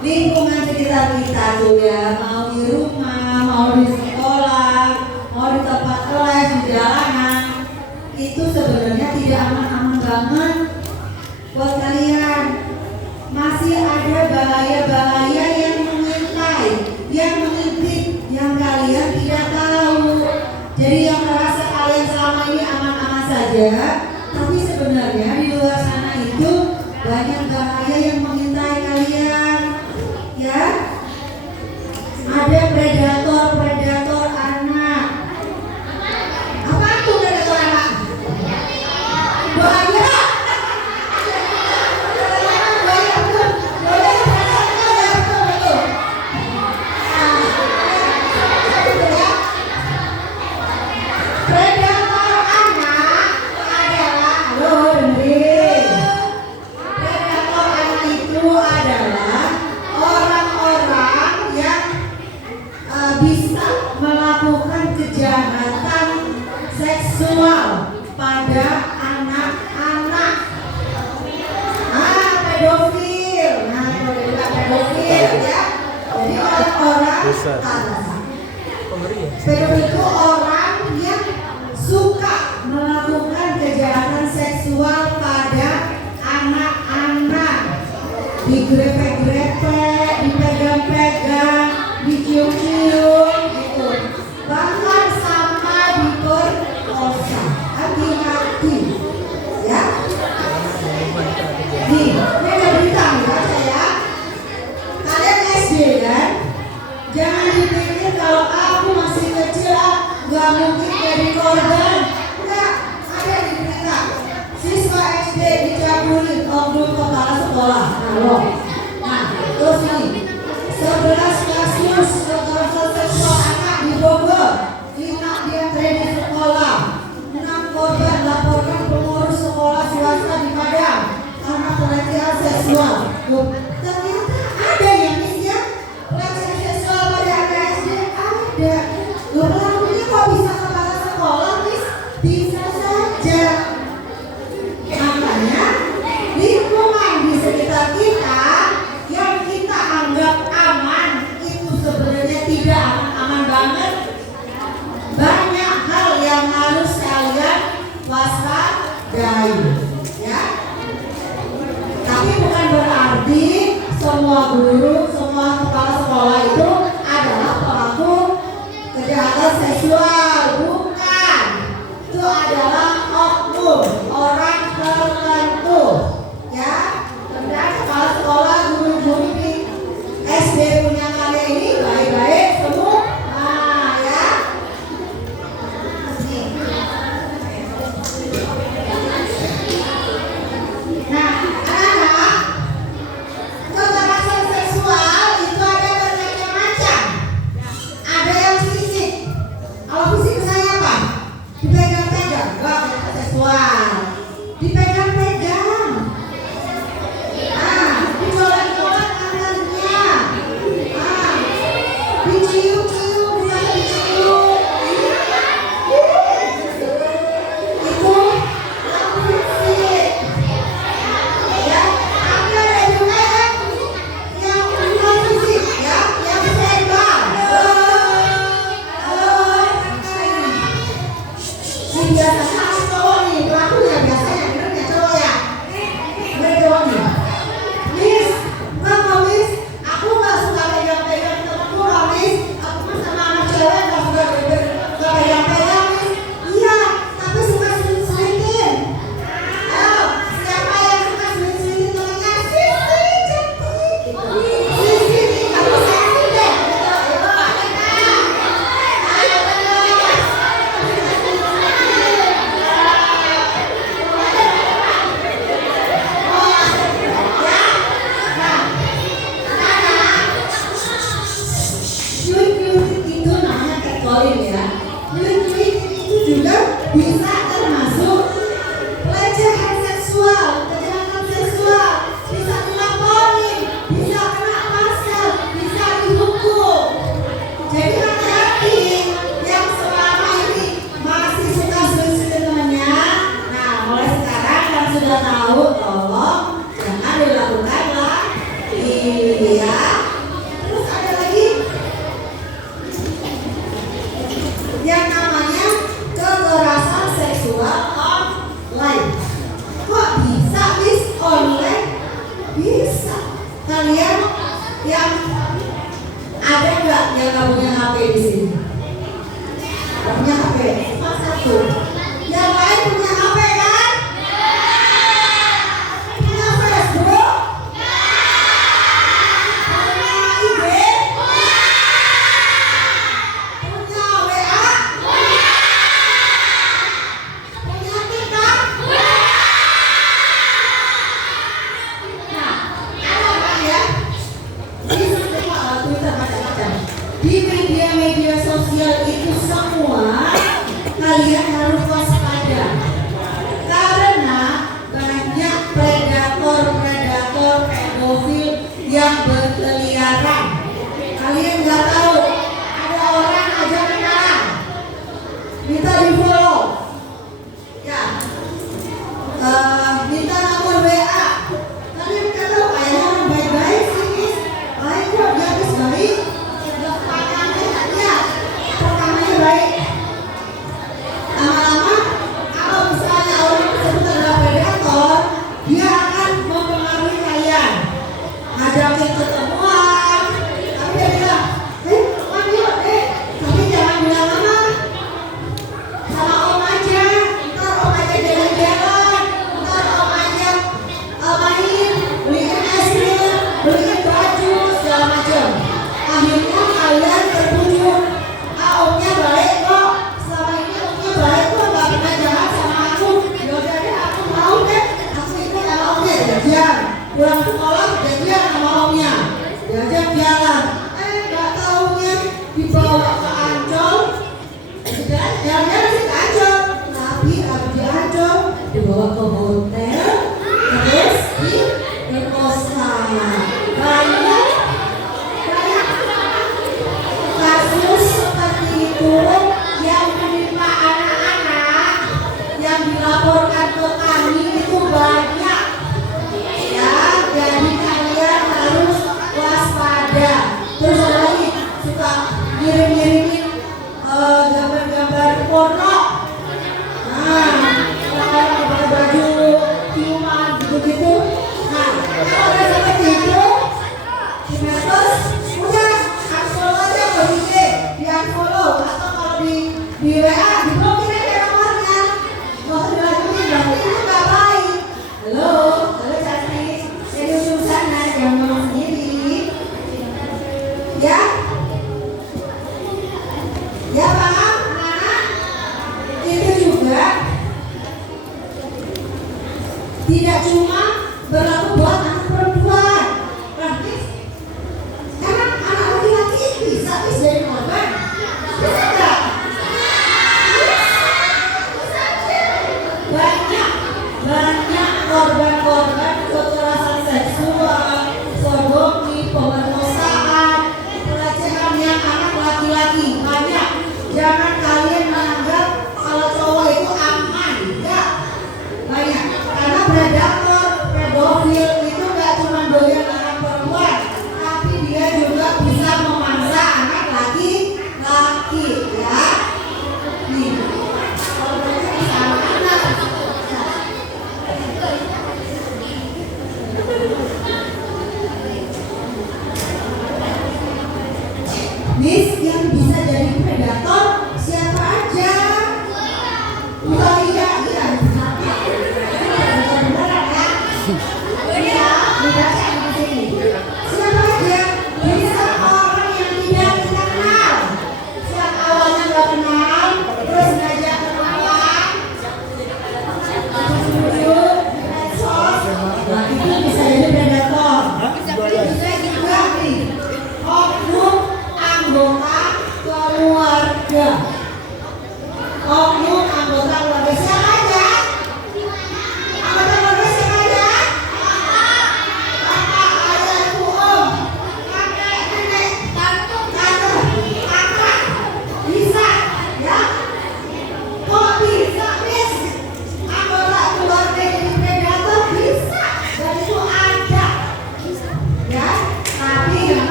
Lingkungan sekitar kita tuh ya, mau di rumah, mau di sekolah, mau di tempat kelas, di jalanan, itu sebenarnya tidak aman-aman banget buat kalian. Masih ada bahaya-bahaya yang mengintai, yang mengintip, yang kalian tidak tahu. Jadi yang merasa kalian selama ini aman-aman saja, tapi sebenarnya di luar sana itu banyak bahaya yang mengintai kalian. Ya, ada predator anak. Apa itu predator anak? Bahaya. Kejahatan seksual pada anak-anak, pedofil. Nah, pedofil ya. Jadi orang-orang pedofil itu orang yang suka melakukan kejahatan seksual pada anak-anak, digrepek-grepek, dipegang-pegang, dicium-cium gitu. Bahkan sampai diperkosa. Hati-hati ya. Nih, ini ada berita nih baca ya. Kalian SD kan? Jangan dipikir kalau aku masih kecil gak mungkin jadi korban. Enggak, ada di berita. Siswa SD dicabuli oknum kepala sekolah. Nah, terus nih 11 kasus kekerasan seksual anak di Bogor, 5 diantaranya di sekolah, 6 korban laporkan pengurus sekolah swasta di Padang karena pelecehan seksual. Ternyata ada yang ya pelecehan seksual pada anak SD ada. Pelakunya kok bisa kepala sekolah, Miss? Bisa saja. Makanya lingkungan di sekitar kita yang kita anggap aman itu sebenarnya tidak aman banget. Banyak hal yang harus kalian waspadai ya. Tapi bukan berarti semua guru, semua kepala sekolah itu adalah pelaku kejahatan seksual. Bukan. Itu adalah oknum orang tertentu ya. Dan kepala sekolah, guru-guru di SD punya kalian ini baik-baik semua. Nah ya. Nah, anak-anak, kekerasan seksual itu Ada nggak yang nggak punya HP di sini? Nggak punya HP, cuma satu. Yang lain punya HP kan? Punya Facebook? Punya IG? Punya WA? Punya TikTok? Nah, ada kan ya? Di semua Twitter macam-macam. Di media-media sosial itu semua kalian harus waspada karena banyak predator pedofil yang berkeliaran. Kalian nggak tahu, ada orang aja kenalan, minta di follow, ya, minta nomor WA. Kalian nggak tahu, kayaknya orang baik-baik sih, baik kok, dia habis baik, pertamanya baik. Lama-lama kalau misalnya orang tersebut adalah predator, dia akan mempengaruhi kalian, ngajakin ketemuan, tapi dia bilang, teman yuk tapi jangan bilang mama, sama om aja, ntar om aja jalan-jalan, ntar om aja main, beliin es krim, beliin baju, segala macam. Akhirnya kalian terbujuk, omnya baik kok, selama ini omnya baik kok, gak pernah jahat sama aku. Yaudah deh, aku mau deh, aku ikut sama omnya jajan, pulang sekolah jajan sama omnya, jajan jalan. Gak taunya dibawa ke Ancol, jalan-jalan sih ke Ancol, tapi habis di Ancol dibawa ke hotel, terus diperkosa. Banyak kasus seperti itu yang menimpa anak-anak yang dilaporkan ke kami itu banyak ya, jadi kalian harus waspada. Terus ada lagi suka ngirim-ngirimin gambar-gambar porno, orang-orang pakai baju ciuman gitu-gitu. Nah, kalau ada seperti itu di medsos, udah unfollow aja ke IG, di unfollow, atau kalau di WA diblokir aja nomornya, nggak usah dilanjutin, berarti itu nggak baik. Halo cantik, jadi ujung sana jangan ngomong sendiri, ya, ya paham anak-anak? Itu juga tidak cuma berlaku buat anak perempuan, praktis. Emang anak laki-laki bisa jadi korban? Bisa nggak? Banyak korban-korban kekerasan seksual, sodomi, pemerkosaan, pelecehan yang anak laki-laki banyak. Jangan kalian menganggap kalau cowok itu aman, enggak. Banyak, karena predator, pedofil itu nggak cuma doyan anak perempuan, tapi dia juga bisa memangsa anak laki-laki, ya. Nih, kalau mereka bisa anak-anak. Miss, yang bisa jadi predator siapa aja? Oh iya, beneran ya? Iya, dibaca di sini. Siapa aja? Bisa orang yang tidak kita kenal, yang awalnya nggak kenal, terus ngajak kenalan, jujur, medsos, nah itu bisa jadi predator. Bisa juga nih, oknum anggota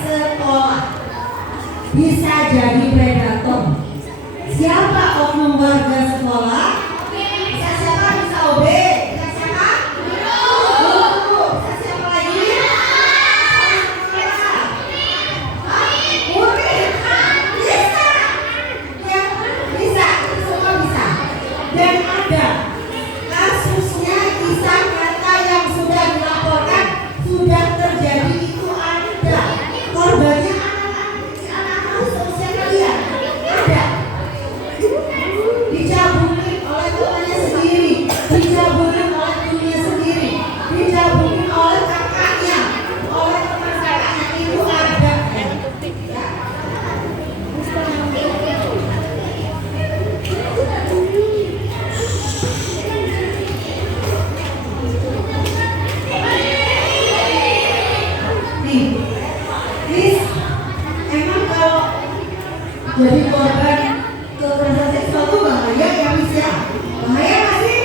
sekolah bisa jadi predator. Siapa oknum warga sekolah? Bisa siapa? Bisa OB. Bisa siapa? Guru. Bisa siapa lagi? Murid. Bisa. Ya, bisa. Itu semua bisa. Dan ada kasusnya, kisah nyata yang sudah dilaporkan, sudah terjadi, itu ada. Korbannya anak-anak seusia kalian. Ada. Dicabutin oleh tuannya sendiri, dicabutin oleh ibunya sendiri, dicabutin oleh kakaknya, oleh teman kakaknya, itu ada. Ya. Nih, Miss, emang kalau jadi korban kekerasan seksual itu bahaya ya, Miss ya? Bahaya nggak sih?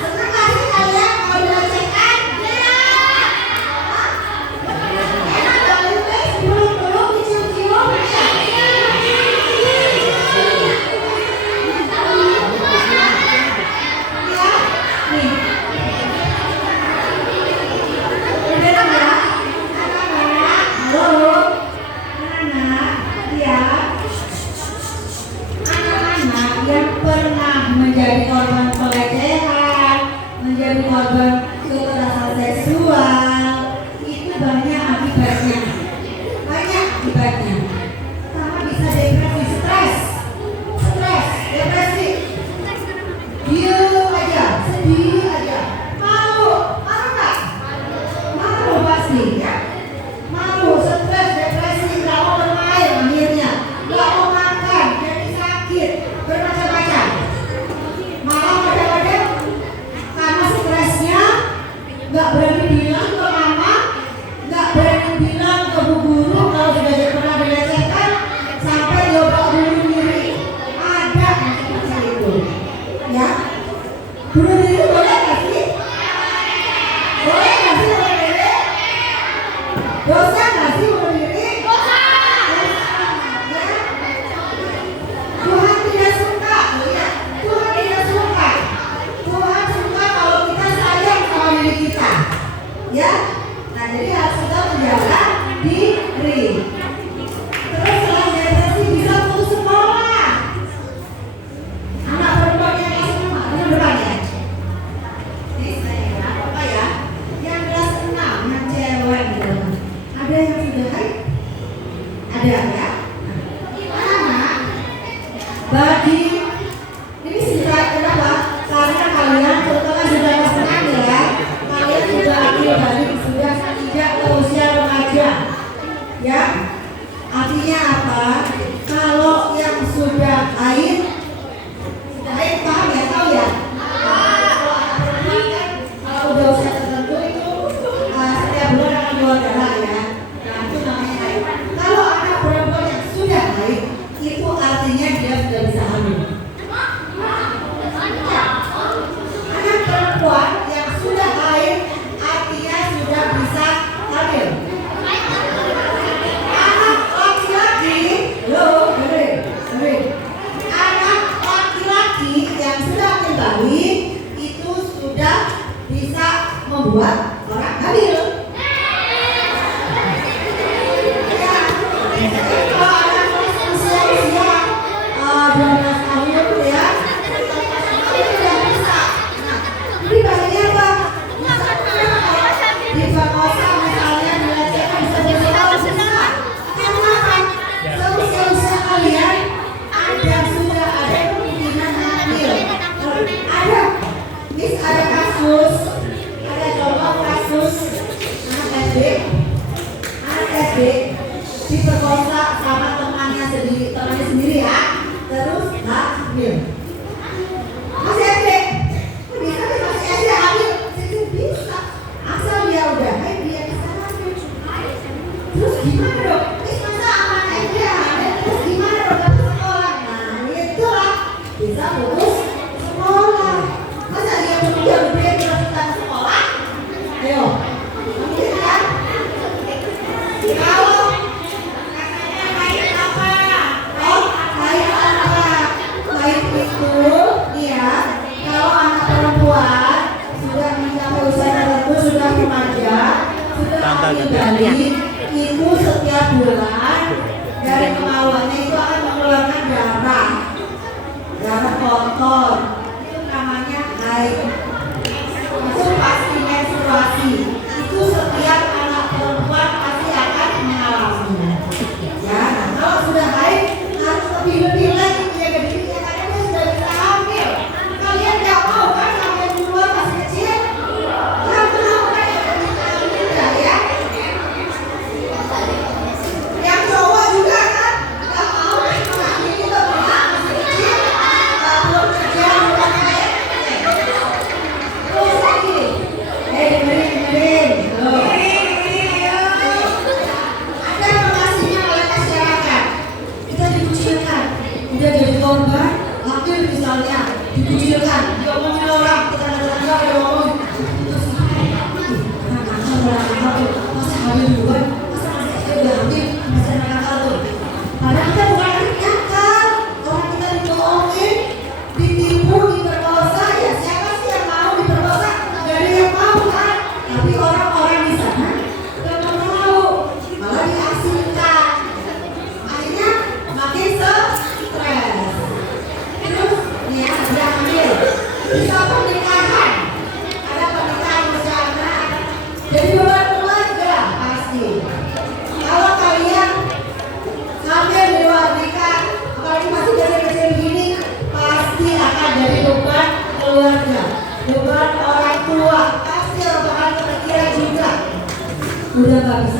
Seneng nggak sih kalian kalau dilecehkan? Enak nggak itu, Miss? Peluk-peluk, dicium-cium, ya? Ya, nih. Udah dong ya? Anak-anak, halo? Anak-anak, ya? Anak-anak yang pernah menjadi korban pelecehan, menjadi korban kekerasan seksual, itu banyak akibatnya. Banyak akibatnya. Pertama bisa depresi, stres, depresi, diem aja, sedih aja, malu nggak? Malu pasti ya. Malu, stres, depresi, nggak mau bermain akhirnya, nggak mau makan, jadi sakit, bermacam-macam. Malah kadang-kadang karena stresnya nggak berani bilang ke mama, nggak berani bilang ke bu guru kalau sudah pernah dilecehkan, sampai coba bunuh diri. Ada macam itu, ya. Bunuh diri boleh nggak sih? Boleh nggak sih bunuh diri? Dosa nggak sih bunuh diri? Dosa. Ya. Tuhan tidak suka, ya. Tuhan tidak suka. Tuhan suka kalau kita sayang sama diri kita, ya. Nah, jadi harus kita menjaga diri. Terus selain depresi bisa putus sekolah. Anak perempuan yang kelas 6, bener beneran ya? Ini saya apa ya? Yang kelas 6, yang cewek gitu. Ada yang sudah haid? Ada ya? Gimana? Bagi ini sudah kenapa? Karena kalian terutama sudah kelas 6 ya. Kalian sudah akhir dari sudah tidak ke usia remaja. Ya? Artinya apa? Kalau yang sudah haid paham ya, tahu ya? Kalau anak perempuan kan kalau udah usia tertentu itu setiap bulan akan keluar darah ya. Nah, itu namanya haid. Kalau anak perempuan yang sudah haid, itu artinya dia sudah bisa hamil. Anak perempuan yang sudah haid artinya sudah bisa hamil. Anak laki-laki, dengerin. Anak laki-laki yang sudah kembali itu sudah bisa membuat orang hamil. Ya, jadi kalau anak usia 12 tahun ya, itu sudah bisa. Nah, ini bahayanya apa? Diperkosa misalnya, dilecehkan, bisa bersekolah, bisa. Karena kan seusia kalian sudah ada kemungkinan hamil. Ada, Miss, ada kasus, ada contoh kasus anak SD diperkosa sama temannya sendiri ya, terus hamil. Masih SD, bisa masih SD hamil, bisa. Asal dia udah haid dia bisa hamil. Terus gimana dong? Miss, masa anak SD hamil, terus gimana dong dapat sekolah? Nah, itulah bisa putus sekolah. Masa dia gede terus kita sekolah? Ayo, mungkin kan? Kalau katanya haid apa? Haid apa? Haid itu ya, kalau anak perempuan sudah mencapai usia tertentu, sudah remaja, sudah hamil balik, itu setiap bulan dari kemaluannya itu akan mengeluarkan darah kotor. Itu namanya haid. Itu pasti menstruasi. Itu setiap anak perempuan pasti akan mengalaminya. Ya, nah, kalau sudah haid harus lebih lagi menjaga dirinya karena dia sudah bisa hamil. Kalian nggak mau kan hamil duluan masih kecil? Nggak mau kan bisa hamil ya? Yang cowok juga kan nggak mau kan hamil itu masih kecil, belum kerja bukan kayak. Terus lagi, dengerin. Loh. Ada lokasinya oleh masyarakat. Kita dikucilkan, udah jadi korban, hamil misalnya, dikucilkan, diomongin orang, kita tetangga ada ngomong. Terus masa hamil duluan, masa masih kecil udah hamil, masa nakal tuh. Padahal kita bukan anak nakal, orang kita dibohongin, ditipu, diperkosa, ya siapa sih yang mau diperkosa? Gak ada yang mau kan? Tapi orang-orang di sana gak mau, malah diasingkan. Akhirnya makin stres. Terus nih ya, udah hamil, bisa pernikahan, ada pernikahan bersama, jadi beban keluarga pasti. Kalau kalian hamil di luar nikah, apalagi masih kecil-kecil begini, pasti akan jadi beban keluarga, beban orang tua, pasti orang bakal kepikiran juga. Udah gak bisa